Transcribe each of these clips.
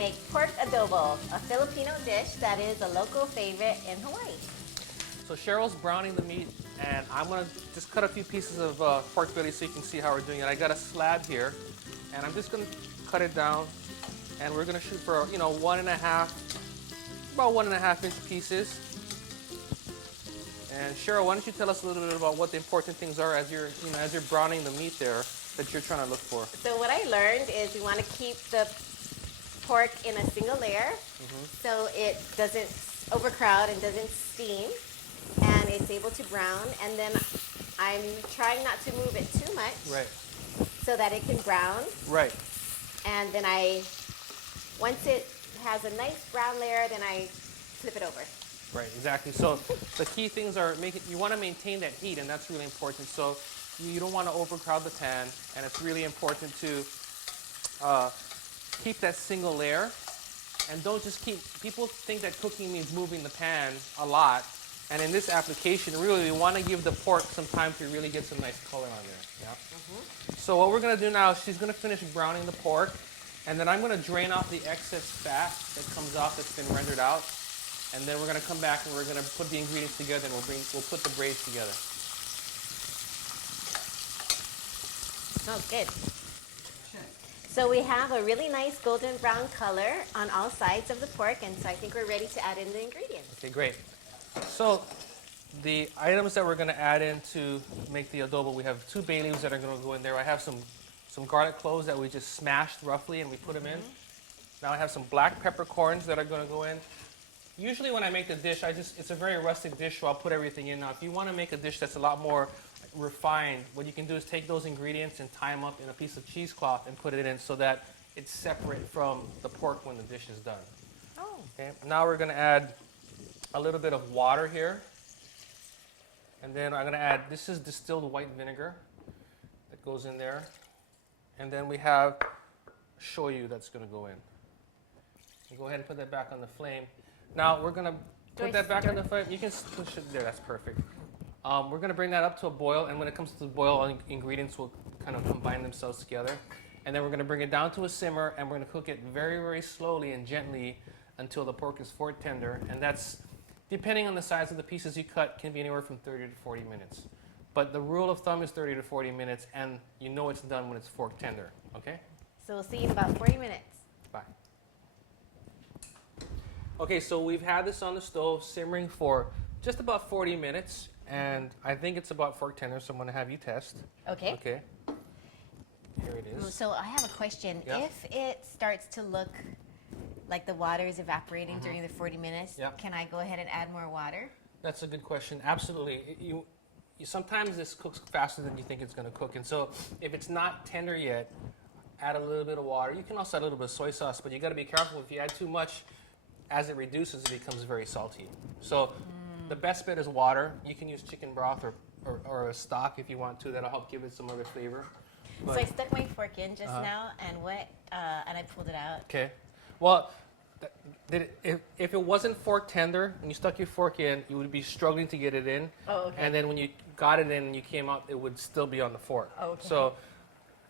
make pork adobo, a Filipino dish that is a local favorite in Hawaii. So Cheryl's browning the meat, and I'm gonna just cut a few pieces of pork belly so you can see how we're doing it. I got a slab here, and I'm just gonna cut it down, and we're gonna shoot for, you know, about 1.5 inch pieces. And Cheryl, why don't you tell us a little bit about what the important things are as you're browning the meat there that you're trying to look for. So what I learned is we want to keep the pork in a single layer so it doesn't overcrowd and doesn't steam, and it's able to brown. And then I'm trying not to move it too much, Right. so that it can brown. Right. And then once it has a nice brown layer, then I flip it over. Right, exactly. So the key things are you want to maintain that heat, and that's really important. So you don't want to overcrowd the pan, and it's really important to keep that single layer. And don't just people think that cooking means moving the pan a lot. And in this application, really, we want to give the pork some time to really get some nice color on there. Yeah. So what we're going to do now is she's going to finish browning the pork, and then I'm going to drain off the excess fat that comes off that's been rendered out. And then we're going to come back and we're going to put the ingredients together, and we'll put the braids together. Smells good. So we have a really nice golden brown color on all sides of the pork, and so I think we're ready to add in the ingredients. Okay, great. So the items that we're going to add in to make the adobo, we have 2 bay leaves that are going to go in there. I have some garlic cloves that we just smashed roughly and we put them in. Now I have some black peppercorns that are going to go in. Usually when I make the dish, it's a very rustic dish, so I'll put everything in. Now if you want to make a dish that's a lot more refined, what you can do is take those ingredients and tie them up in a piece of cheesecloth and put it in so that it's separate from the pork when the dish is done. Oh. Okay. Now we're going to add a little bit of water here. And then I'm going to add, this is distilled white vinegar that goes in there. And then we have shoyu that's going to go in. And go ahead and put that back on the flame. Now we're going to put that back on the flame. You can push it there, that's perfect. We're going to bring that up to a boil, and when it comes to the boil, all ingredients will kind of combine themselves together. And then we're going to bring it down to a simmer, and we're going to cook it very, very slowly and gently until the pork is fork tender. And that's, depending on the size of the pieces you cut, can be anywhere from 30 to 40 minutes. But the rule of thumb is 30 to 40 minutes, and you know it's done when it's fork tender, okay? So we'll see you in about 40 minutes. Bye. Okay, so we've had this on the stove simmering for just about 40 minutes, and I think it's about fork tender, so I'm going to have you test. Okay. Okay. Here it is. So I have a question. Yeah. If it starts to look like the water is evaporating during the 40 minutes, can I go ahead and add more water? That's a good question. Absolutely. Sometimes this cooks faster than you think it's going to cook, and so if it's not tender yet, add a little bit of water. You can also add a little bit of soy sauce, but you got to be careful. If you add too much, as it reduces, it becomes very salty. So the best bet is water. You can use chicken broth or a stock if you want to. That'll help give it some other flavor. But so I stuck my fork in just now, and and I pulled it out. Okay. Well, if it wasn't fork tender and you stuck your fork in, you would be struggling to get it in. Oh, okay. And then when you got it in and you came out, it would still be on the fork. Oh, okay. So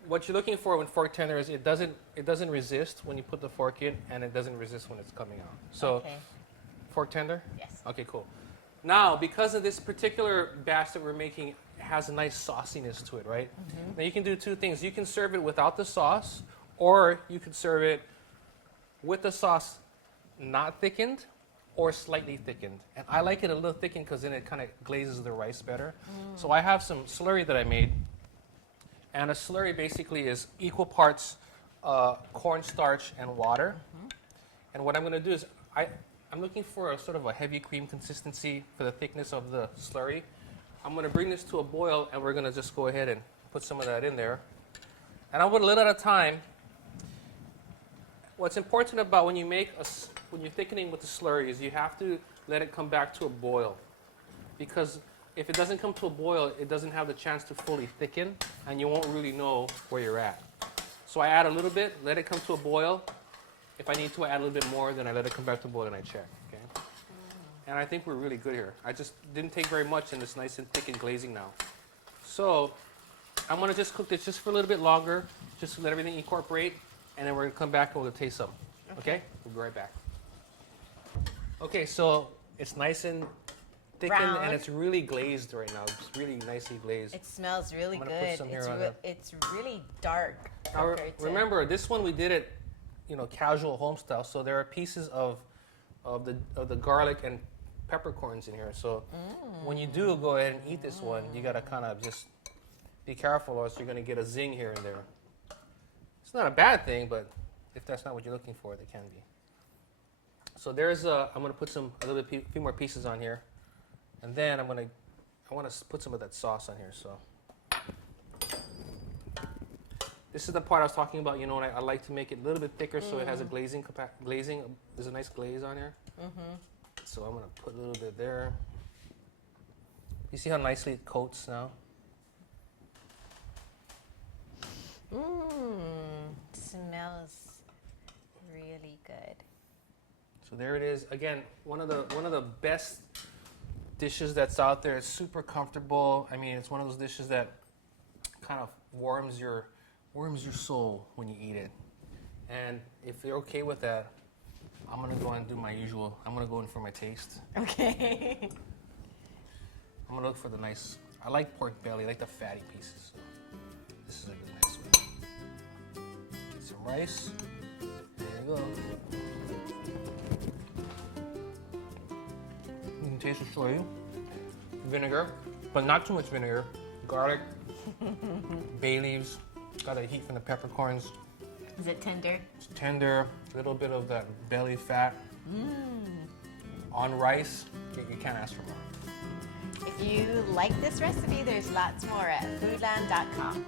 what you're looking for when fork tender is it doesn't resist when you put the fork in, and it doesn't resist when it's coming out. So Okay. fork tender? Yes. Okay, cool. Now, because of this particular batch that we're making has a nice sauciness to it, right? Now you can do 2 things. You can serve it without the sauce, or you can serve it with the sauce not thickened or slightly thickened. And I like it a little thickened because then it kind of glazes the rice better. So I have some slurry that I made. And a slurry basically is equal parts cornstarch and water. And what I'm going to do is I'm looking for a sort of a heavy cream consistency for the thickness of the slurry. I'm going to bring this to a boil, and we're going to just go ahead and put some of that in there. And I'll put a little at a time. What's important about when you're thickening with the slurry is you have to let it come back to a boil, because if it doesn't come to a boil, it doesn't have the chance to fully thicken, and you won't really know where you're at. So I add a little bit, let it come to a boil. If I need to add a little bit more, then I let it come back to a boil and I check. Okay? And I think we're really good here. I just didn't take very much, and it's nice and thick and glazing now. So I'm going to just cook this just for a little bit longer, just to let everything incorporate, and then we're going to come back and we'll taste some. Okay? We'll be right back. Okay, so it's nice and thickened Brown. and it's really glazed right now. It's really nicely glazed. It smells really I'm good. gonna put some here on there. It's really dark Now, compared to. remember, this one we did it, casual home style. So there are pieces of the garlic and peppercorns in here. So when you do go ahead and eat this one, you gotta kind of just be careful, or else you're gonna get a zing here and there. It's not a bad thing, but if that's not what you're looking for, they can be. So there's I'm gonna put a few more pieces on here, and then I want to put some of that sauce on here. So this is the part I was talking about. I like to make it a little bit thicker so it has a glazing. There's a nice glaze on here. So I'm gonna put a little bit there. You see how nicely it coats now? Smells really good. So there it is. Again, one of the best dishes that's out there. It's super comfortable. I mean, it's one of those dishes that kind of warms your soul when you eat it. And if you're okay with that, I'm gonna go and do my usual. I'm gonna go in for my taste. Okay. I'm gonna look for the nice. I like pork belly. I like the fatty pieces. So this is a good nice one. Get some rice. There you go. You can taste the shoyu, vinegar, but not too much vinegar. Garlic, bay leaves. Got the heat from the peppercorns. Is it tender? It's tender. A little bit of that belly fat. On rice. You can't ask for more. If you like this recipe, there's lots more at foodland.com.